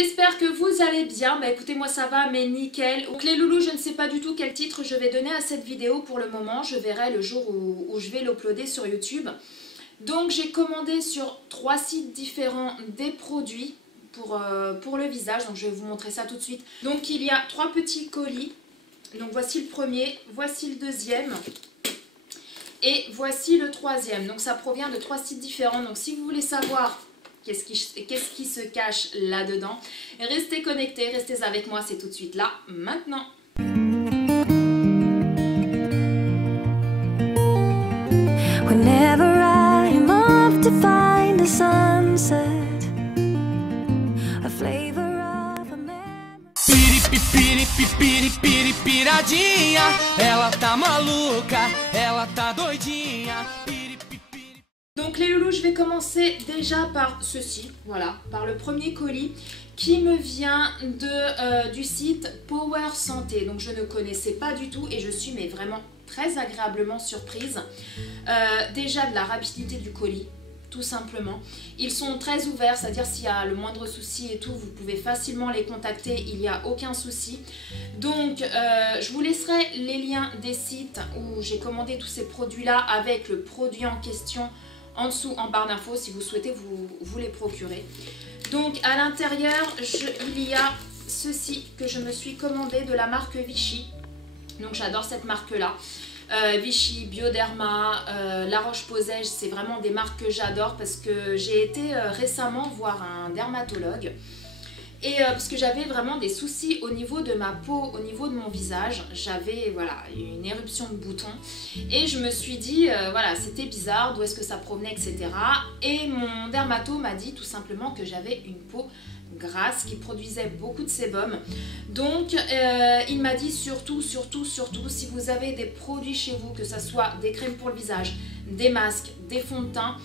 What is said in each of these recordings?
j'espère que vous allez bien. Bah écoutez, moi ça va, mais nickel. Donc les loulous, je ne sais pas du tout quel titre je vais donner à cette vidéo pour le moment. Je verrai le jour où je vais l'uploader sur YouTube. Donc j'ai commandé sur 3 sites différents des produits pour le visage. Donc je vais vous montrer ça tout de suite. Donc il y a 3 petits colis. Donc voici le premier, voici le deuxième. Et voici le troisième. Donc ça provient de 3 sites différents. Donc si vous voulez savoir qu'est-ce qui se cache là-dedans, restez connectés, restez avec moi, c'est tout de suite là, maintenant. Whenever I'm off to find a sunset, a flavor of a memory. Piradinha, ela tá maluca, ela tá doidinha. Donc les loulous, je vais commencer déjà par ceci, voilà, par le premier colis qui me vient du site Power Santé. Donc je ne connaissais pas du tout et je suis mais vraiment très agréablement surprise. Déjà de la rapidité du colis, tout simplement. Ils sont très ouverts, c'est-à-dire s'il y a le moindre souci et tout, vous pouvez facilement les contacter, il n'y a aucun souci. Donc je vous laisserai les liens des sites où j'ai commandé tous ces produits-là avec le produit en question en dessous en barre d'infos si vous souhaitez vous les procurer. Donc à l'intérieur, il y a ceci que je me suis commandé de la marque Vichy. Donc j'adore cette marque-là. Vichy, Bioderma, La Roche-Posay, c'est vraiment des marques que j'adore parce que j'ai été récemment voir un dermatologue. Et parce que j'avais vraiment des soucis au niveau de ma peau, au niveau de mon visage. J'avais voilà, une éruption de boutons. Et je me suis dit, voilà, c'était bizarre, d'où est-ce que ça provenait, etc. Et mon dermato m'a dit tout simplement que j'avais une peau grasse qui produisait beaucoup de sébum. Donc il m'a dit surtout, si vous avez des produits chez vous, que ce soit des crèmes pour le visage, des masques, des fonds de teint,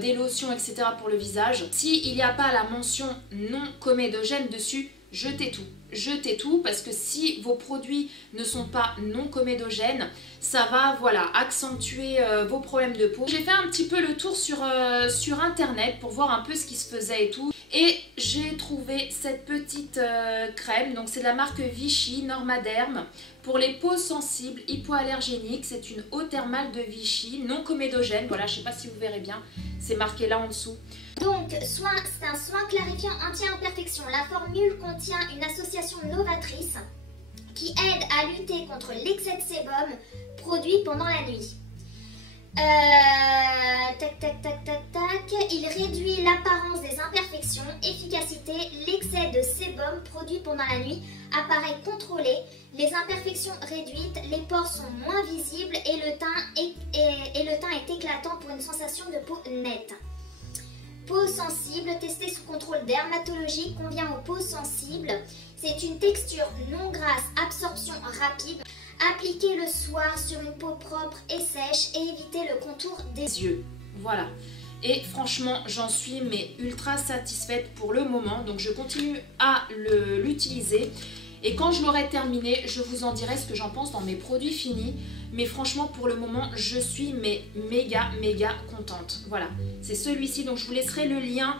des lotions, etc. pour le visage, s'il n'y a pas la mention non comédogène dessus, jetez tout. Jetez tout parce que si vos produits ne sont pas non comédogènes, ça va voilà, accentuer vos problèmes de peau. J'ai fait un petit peu le tour sur internet pour voir un peu ce qui se faisait et tout. Et j'ai trouvé cette petite crème, donc c'est de la marque Vichy Normaderm pour les peaux sensibles hypoallergéniques. C'est une eau thermale de Vichy non comédogène, voilà, je sais pas si vous verrez bien, c'est marqué là en dessous. Donc, c'est un soin clarifiant anti-imperfection. La formule contient une association novatrice qui aide à lutter contre l'excès de sébum produit pendant la nuit. Il réduit l'apparence des imperfections, efficacité, l'excès de sébum produit pendant la nuit apparaît contrôlé, les imperfections réduites, les pores sont moins visibles et le teint est éclatant pour une sensation de peau nette. Peau sensible, testée sous contrôle dermatologique, convient aux peaux sensibles. C'est une texture non grasse, absorption rapide. Appliquez le soir sur une peau propre et sèche et évitez le contour des yeux. Voilà. Et franchement, j'en suis mais ultra satisfaite pour le moment. Donc je continue à l'utiliser. Et quand je l'aurai terminé, je vous en dirai ce que j'en pense dans mes produits finis. Mais franchement, pour le moment, je suis mais méga contente. Voilà, c'est celui-ci. Donc je vous laisserai le lien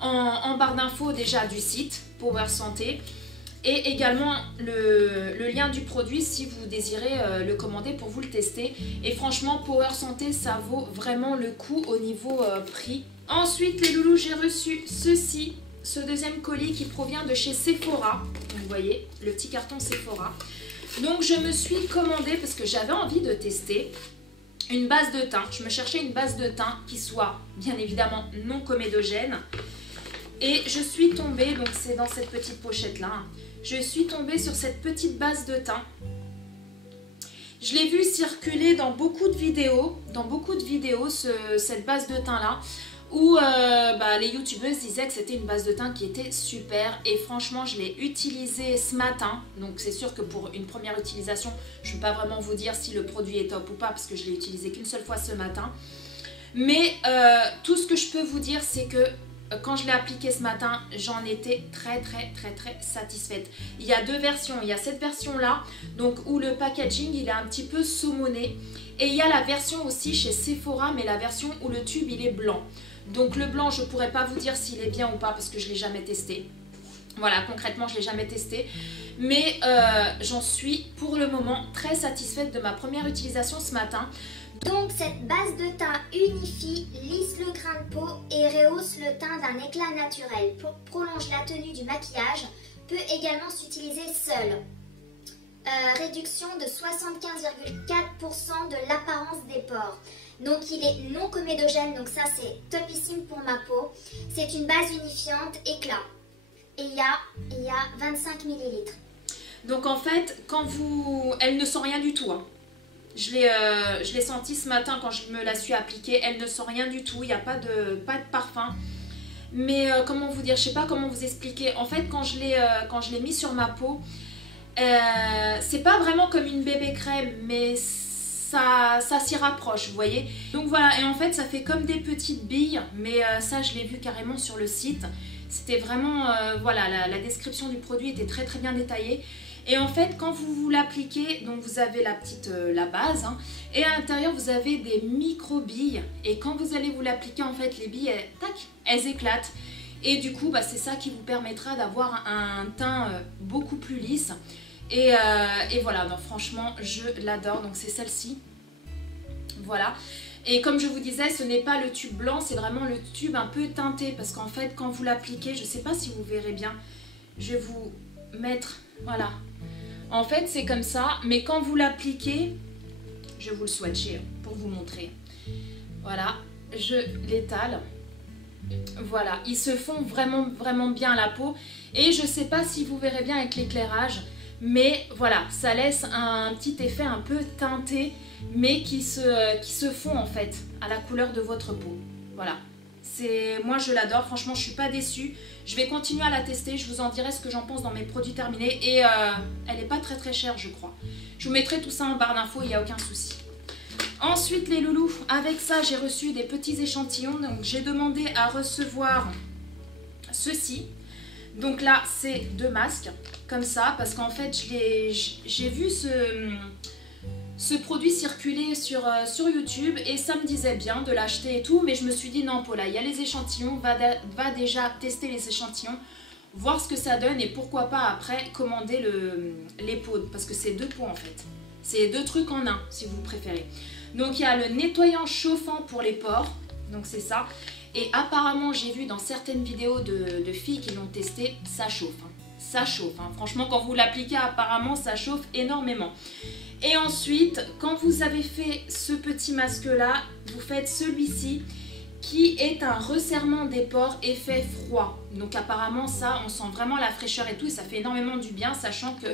en barre d'infos déjà du site Power Santé. Et également le lien du produit si vous désirez le commander pour vous le tester. Et franchement, Power Santé, ça vaut vraiment le coup au niveau prix. Ensuite, les loulous, j'ai reçu ceci. Ce deuxième colis qui provient de chez Sephora. Vous voyez, le petit carton Sephora. Donc je me suis commandé, parce que j'avais envie de tester, une base de teint. Je me cherchais une base de teint qui soit bien évidemment non comédogène. Et je suis tombée, donc c'est dans cette petite pochette là, je suis tombée sur cette petite base de teint. Je l'ai vu circuler dans beaucoup de vidéos, cette base de teint là, où les youtubeuses disaient que c'était une base de teint qui était super. Et franchement, je l'ai utilisée ce matin. Donc c'est sûr que pour une première utilisation, je ne peux pas vraiment vous dire si le produit est top ou pas, parce que je l'ai utilisé qu'une seule fois ce matin. Mais tout ce que je peux vous dire, c'est que quand je l'ai appliqué ce matin, j'en étais très satisfaite. Il y a 2 versions. Il y a cette version là, donc où le packaging il est un petit peu saumoné. Et il y a la version aussi chez Sephora, mais la version où le tube il est blanc. Donc le blanc, je ne pourrais pas vous dire s'il est bien ou pas parce que je ne l'ai jamais testé. Voilà, concrètement, je ne l'ai jamais testé. Mais j'en suis pour le moment très satisfaite de ma première utilisation ce matin. Donc cette base de teint unifie, lisse le grain de peau et rehausse le teint d'un éclat naturel. Prolonge la tenue du maquillage. Peut également s'utiliser seul. Réduction de 75,4% de l'apparence des pores. Donc il est non comédogène, donc ça c'est topissime pour ma peau. C'est une base unifiante éclat. Et il y a 25 ml. Donc en fait, elle ne sent rien du tout. Hein. Je l'ai senti ce matin quand je me la suis appliquée. Elle ne sent rien du tout, il n'y a pas de parfum. Mais comment vous dire, je sais pas comment vous expliquer. En fait, quand je l'ai mis sur ma peau, c'est pas vraiment comme une bébé crème, mais ça s'y rapproche, vous voyez. Donc voilà, et en fait, ça fait comme des petites billes, mais ça, je l'ai vu carrément sur le site. C'était vraiment, voilà, la description du produit était très très bien détaillée. Et en fait, quand vous l'appliquez, donc vous avez la base, hein, et à l'intérieur, vous avez des micro-billes. Et quand vous allez vous l'appliquer, en fait, les billes, elles éclatent. Et du coup, bah, c'est ça qui vous permettra d'avoir un teint beaucoup plus lisse. Et voilà, donc franchement, je l'adore. Donc c'est celle-ci. Voilà. Et comme je vous disais, ce n'est pas le tube blanc, c'est vraiment le tube un peu teinté. Parce qu'en fait, quand vous l'appliquez, je ne sais pas si vous verrez bien, je vais vous mettre, voilà. En fait, c'est comme ça, mais quand vous l'appliquez, je vais vous le swatcher pour vous montrer. Voilà, je l'étale. Voilà, ils se font vraiment, vraiment bien à la peau. Et je ne sais pas si vous verrez bien avec l'éclairage, mais voilà, ça laisse un petit effet un peu teinté, mais qui se fond en fait à la couleur de votre peau. Voilà. Moi je l'adore, franchement je suis pas déçue. Je vais continuer à la tester, je vous en dirai ce que j'en pense dans mes produits terminés. Et elle n'est pas très très chère je crois. Je vous mettrai tout ça en barre d'infos, il n'y a aucun souci. Ensuite les loulous, avec ça j'ai reçu des petits échantillons. Donc j'ai demandé à recevoir ceci. Donc là c'est 2 masques, comme ça, parce qu'en fait j'ai vu ce produit circuler sur YouTube et ça me disait bien de l'acheter et tout, mais je me suis dit non Paula, il y a les échantillons, va déjà tester les échantillons, voir ce que ça donne et pourquoi pas après commander les pots, parce que c'est 2 pots en fait, c'est 2 trucs en un si vous préférez. Donc il y a le nettoyant chauffant pour les pores, donc c'est ça, et apparemment j'ai vu dans certaines vidéos de filles qui l'ont testé, ça chauffe, hein. Ça chauffe, hein. Franchement quand vous l'appliquez apparemment ça chauffe énormément. Et ensuite, quand vous avez fait ce petit masque-là, vous faites celui-ci qui est un resserrement des pores effet froid. Donc apparemment ça, on sent vraiment la fraîcheur et tout, et ça fait énormément du bien, sachant que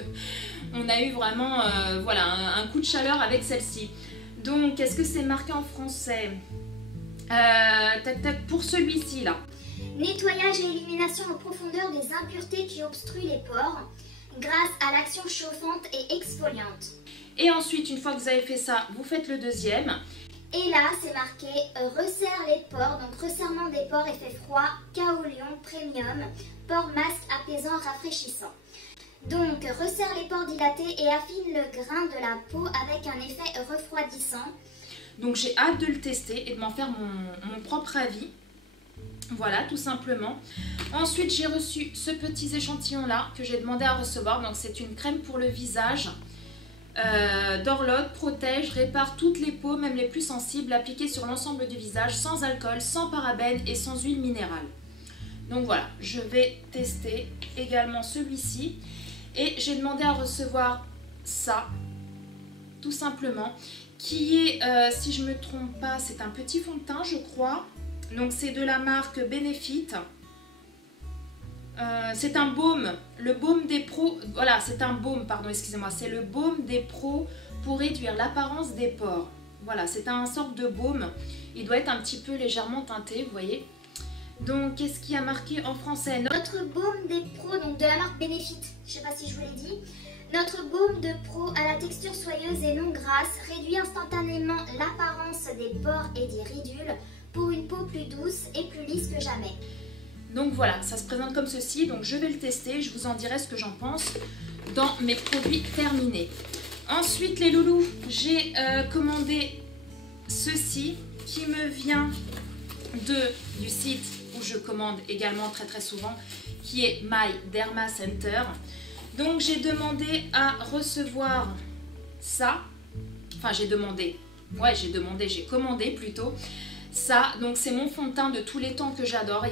on a eu vraiment voilà, un coup de chaleur avec celle-ci. Donc, est-ce que c'est marqué en français? Tac tac, pour celui-ci là. Nettoyage et élimination en profondeur des impuretés qui obstruent les pores grâce à l'action chauffante et exfoliante. Et ensuite, une fois que vous avez fait ça, vous faites le deuxième. Et là, c'est marqué resserre les pores, donc resserrement des pores, effet froid, Kaolion Premium, pore masque apaisant, rafraîchissant. Donc, resserre les pores dilatés et affine le grain de la peau avec un effet refroidissant. Donc, j'ai hâte de le tester et de m'en faire mon propre avis. Voilà, tout simplement. Ensuite, j'ai reçu ce petit échantillon là que j'ai demandé à recevoir. Donc, c'est une crème pour le visage. Dorlote protège, répare toutes les peaux, même les plus sensibles, appliquée sur l'ensemble du visage, sans alcool, sans parabènes et sans huile minérale. Donc voilà, je vais tester également celui-ci. Et j'ai demandé à recevoir ça, tout simplement, qui est, si je ne me trompe pas, c'est un petit fond de teint, je crois. Donc c'est de la marque Benefit. C'est un baume, le baume des pros, voilà, c'est un baume, pardon, excusez-moi, c'est le baume des pros pour réduire l'apparence des pores. Voilà, c'est un sorte de baume, il doit être un petit peu légèrement teinté, vous voyez. Donc, qu'est-ce qu'il y a marqué en français? Notre baume des pros, donc de la marque Benefit, je sais pas si je vous l'ai dit. Notre baume de pro à la texture soyeuse et non grasse réduit instantanément l'apparence des pores et des ridules pour une peau plus douce et plus lisse que jamais. Donc voilà, ça se présente comme ceci, donc je vais le tester, je vous en dirai ce que j'en pense dans mes produits terminés. Ensuite les loulous, j'ai commandé ceci qui me vient du site où je commande également très souvent, qui est My Derma Center. Donc j'ai demandé à recevoir ça. Enfin j'ai commandé plutôt ça. Donc c'est mon fond de teint de tous les temps que j'adore.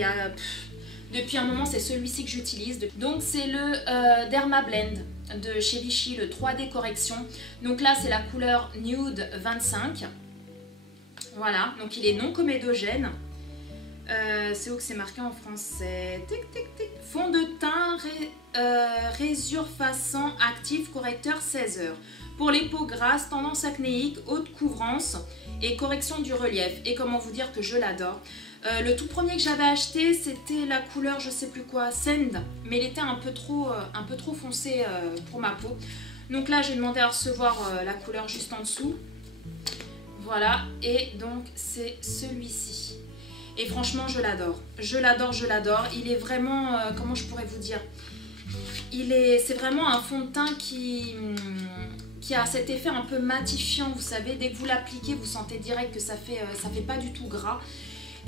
Depuis un moment c'est celui-ci que j'utilise. Donc c'est le Derma Blend de chez Vichy, le 3D correction. Donc là c'est la couleur Nude 25. Voilà, donc il est non comédogène. C'est où que c'est marqué en français? Tic, tic, tic. Fond de teint résurfaçant actif correcteur 16 heures. Pour les peaux grasses, tendance acnéique, haute couvrance et correction du relief. Et comment vous dire que je l'adore. Le tout premier que j'avais acheté, c'était la couleur je sais plus quoi, Sand. Mais il était un peu trop foncé pour ma peau. Donc là j'ai demandé à recevoir la couleur juste en dessous. Voilà, et donc c'est celui-ci. Et franchement, je l'adore. Je l'adore. Il est vraiment, comment je pourrais vous dire, c'est vraiment un fond de teint qui a cet effet un peu matifiant, vous savez. Dès que vous l'appliquez, vous sentez direct que ça fait pas du tout gras.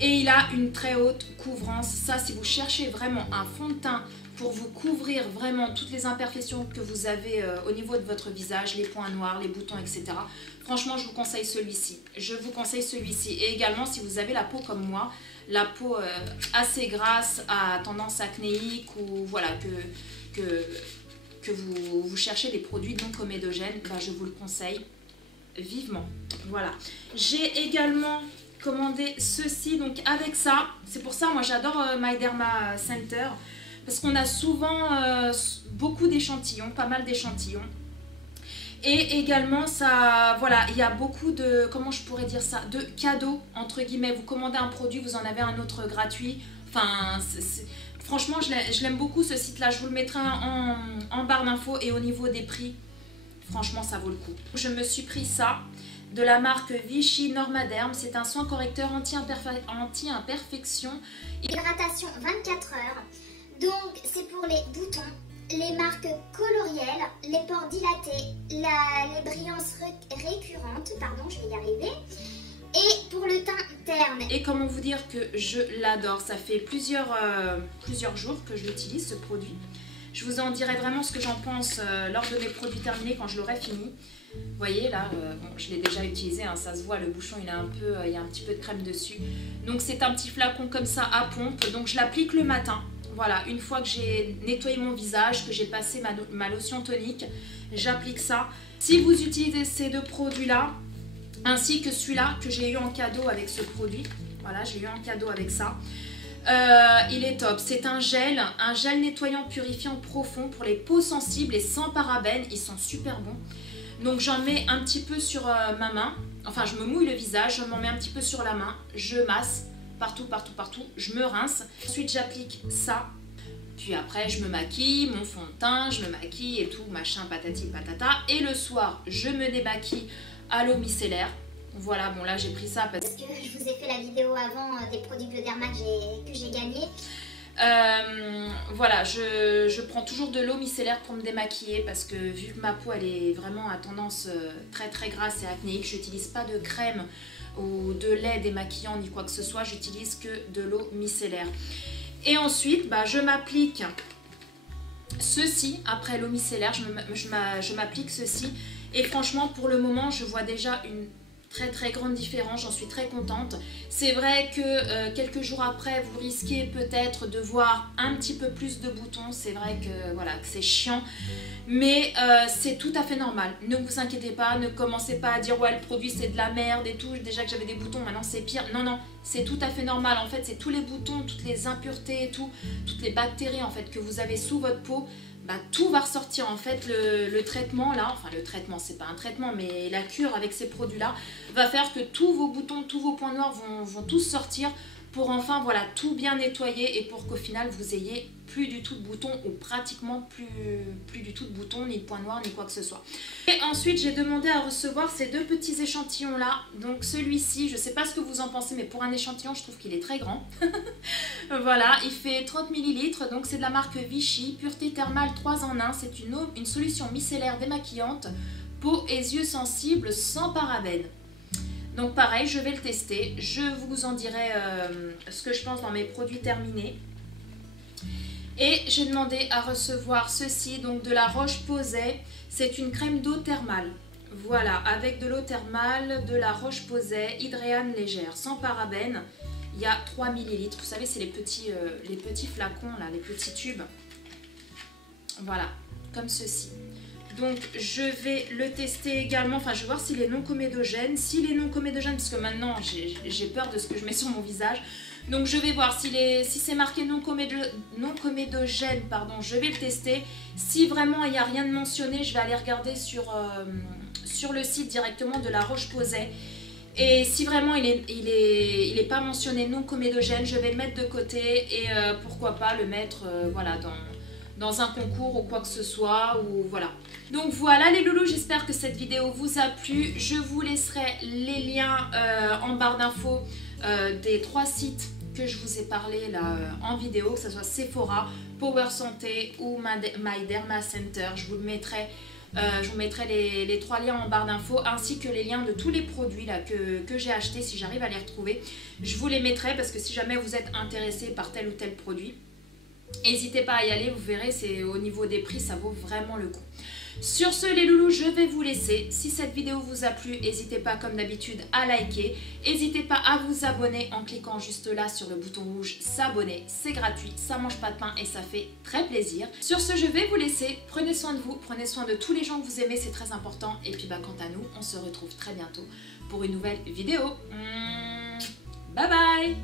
Et il a une très haute couvrance. Ça, si vous cherchez vraiment un fond de teint pour vous couvrir vraiment toutes les imperfections que vous avez au niveau de votre visage, les points noirs, les boutons, etc. Franchement, je vous conseille celui-ci. Et également, si vous avez la peau comme moi, la peau assez grasse, à tendance acnéique, ou voilà, que vous cherchez des produits non comédogènes, bah, je vous le conseille vivement. Voilà. J'ai également commandé ceci, donc avec ça, c'est pour ça, moi j'adore My Derma Center, parce qu'on a souvent beaucoup d'échantillons, pas mal d'échantillons. Et également, ça, voilà, il y a beaucoup de, comment je pourrais dire ça, de cadeaux, entre guillemets. Vous commandez un produit, vous en avez un autre gratuit. Enfin, franchement, je l'aime beaucoup ce site-là. Je vous le mettrai en barre d'infos et au niveau des prix. Franchement, ça vaut le coup. Je me suis pris ça de la marque Vichy Normaderm. C'est un soin correcteur anti-imperfection. Hydratation 24 heures. Donc, c'est pour les boutons, les marques colorielles, les pores dilatés, les brillances récurrentes, pardon, je vais y arriver, et pour le teint terne. Et comment vous dire que je l'adore. Ça fait plusieurs jours que je l'utilise, ce produit. Je vous en dirai vraiment ce que j'en pense lors de mes produits terminés, quand je l'aurai fini. Vous voyez là, bon, je l'ai déjà utilisé, hein, ça se voit, le bouchon il y a un petit peu de crème dessus. Donc c'est un petit flacon comme ça à pompe, donc je l'applique le matin. Voilà, une fois que j'ai nettoyé mon visage, que j'ai passé ma lotion tonique, j'applique ça. Si vous utilisez ces deux produits-là, ainsi que celui-là que j'ai eu en cadeau avec ce produit, voilà, j'ai eu en cadeau avec ça, il est top. C'est un gel nettoyant purifiant profond pour les peaux sensibles et sans parabènes, ils sont super bons. Donc j'en mets un petit peu sur ma main, enfin je me mouille le visage, je m'en mets un petit peu sur la main, je masse. Partout, je me rince. Ensuite, j'applique ça. Puis après, je me maquille, mon fond de teint, je me maquille et tout, machin, patati patata. Et le soir, je me démaquille à l'eau micellaire. Voilà, bon là, j'ai pris ça parce que je vous ai fait la vidéo avant des produits Bioderma que j'ai gagné. Voilà, je prends toujours de l'eau micellaire pour me démaquiller parce que vu que ma peau, elle est vraiment à tendance très grasse et acnéique, je n'utilise pas de crème ou de lait démaquillant ni quoi que ce soit, j'utilise que de l'eau micellaire. Et ensuite, bah, je m'applique ceci, après l'eau micellaire, je m'applique ceci. Et franchement, pour le moment, je vois déjà une très grande différence, j'en suis très contente. C'est vrai que quelques jours après, vous risquez peut-être de voir un petit peu plus de boutons. C'est vrai que voilà, que c'est chiant, mais c'est tout à fait normal. Ne vous inquiétez pas, ne commencez pas à dire ouais le produit c'est de la merde et tout. Déjà que j'avais des boutons, maintenant c'est pire. Non, c'est tout à fait normal. En fait, c'est tous les boutons, toutes les impuretés et tout, toutes les bactéries en fait que vous avez sous votre peau. Bah, tout va ressortir en fait, le traitement là, enfin le traitement c'est pas un traitement mais la cure avec ces produits là va faire que tous vos boutons, tous vos points noirs vont tous sortir pour enfin voilà tout bien nettoyer et pour qu'au final vous ayez plus du tout de boutons ou pratiquement plus du tout de boutons, ni de points noirs, ni quoi que ce soit. Et ensuite j'ai demandé à recevoir ces deux petits échantillons là, donc celui-ci, je sais pas ce que vous en pensez mais pour un échantillon je trouve qu'il est très grand. Voilà, il fait 30 ml, donc c'est de la marque Vichy, pureté thermale 3 en 1, c'est une solution micellaire démaquillante, peau et yeux sensibles sans parabènes. Donc pareil, je vais le tester. Je vous en dirai ce que je pense dans mes produits terminés. Et j'ai demandé à recevoir ceci, donc de la Roche-Posay. C'est une crème d'eau thermale. Voilà, avec de l'eau thermale, de la Roche-Posay, hydréane légère, sans parabènes. Il y a 3 ml. Vous savez, c'est les petits flacons, là, les petits tubes. Voilà, comme ceci. Donc, je vais le tester également. Enfin, je vais voir s'il est non comédogène. S'il est non comédogène, parce que maintenant, j'ai peur de ce que je mets sur mon visage. Donc, je vais voir si c'est marqué non comédogène, pardon, je vais le tester. Si vraiment il n'y a rien de mentionné, je vais aller regarder sur le site directement de la Roche-Posay. Et si vraiment il est pas mentionné non comédogène, je vais le mettre de côté et pourquoi pas le mettre voilà, dans un concours ou quoi que ce soit. Ou voilà. Donc voilà les loulous, j'espère que cette vidéo vous a plu. Je vous laisserai les liens en barre d'infos des 3 sites que je vous ai parlé là en vidéo, que ce soit Sephora, Power Santé ou My Derma Center. Je vous mettrai les 3 liens en barre d'infos ainsi que les liens de tous les produits là, que j'ai achetés. Si j'arrive à les retrouver, je vous les mettrai parce que si jamais vous êtes intéressé par tel ou tel produit, n'hésitez pas à y aller, vous verrez, c'est au niveau des prix, ça vaut vraiment le coup. Sur ce les loulous, je vais vous laisser. Si cette vidéo vous a plu, n'hésitez pas comme d'habitude à liker. N'hésitez pas à vous abonner en cliquant juste là sur le bouton rouge s'abonner. C'est gratuit, ça mange pas de pain et ça fait très plaisir. Sur ce, je vais vous laisser. Prenez soin de vous, prenez soin de tous les gens que vous aimez, c'est très important. Et puis quant à nous, on se retrouve très bientôt pour une nouvelle vidéo. Bye bye.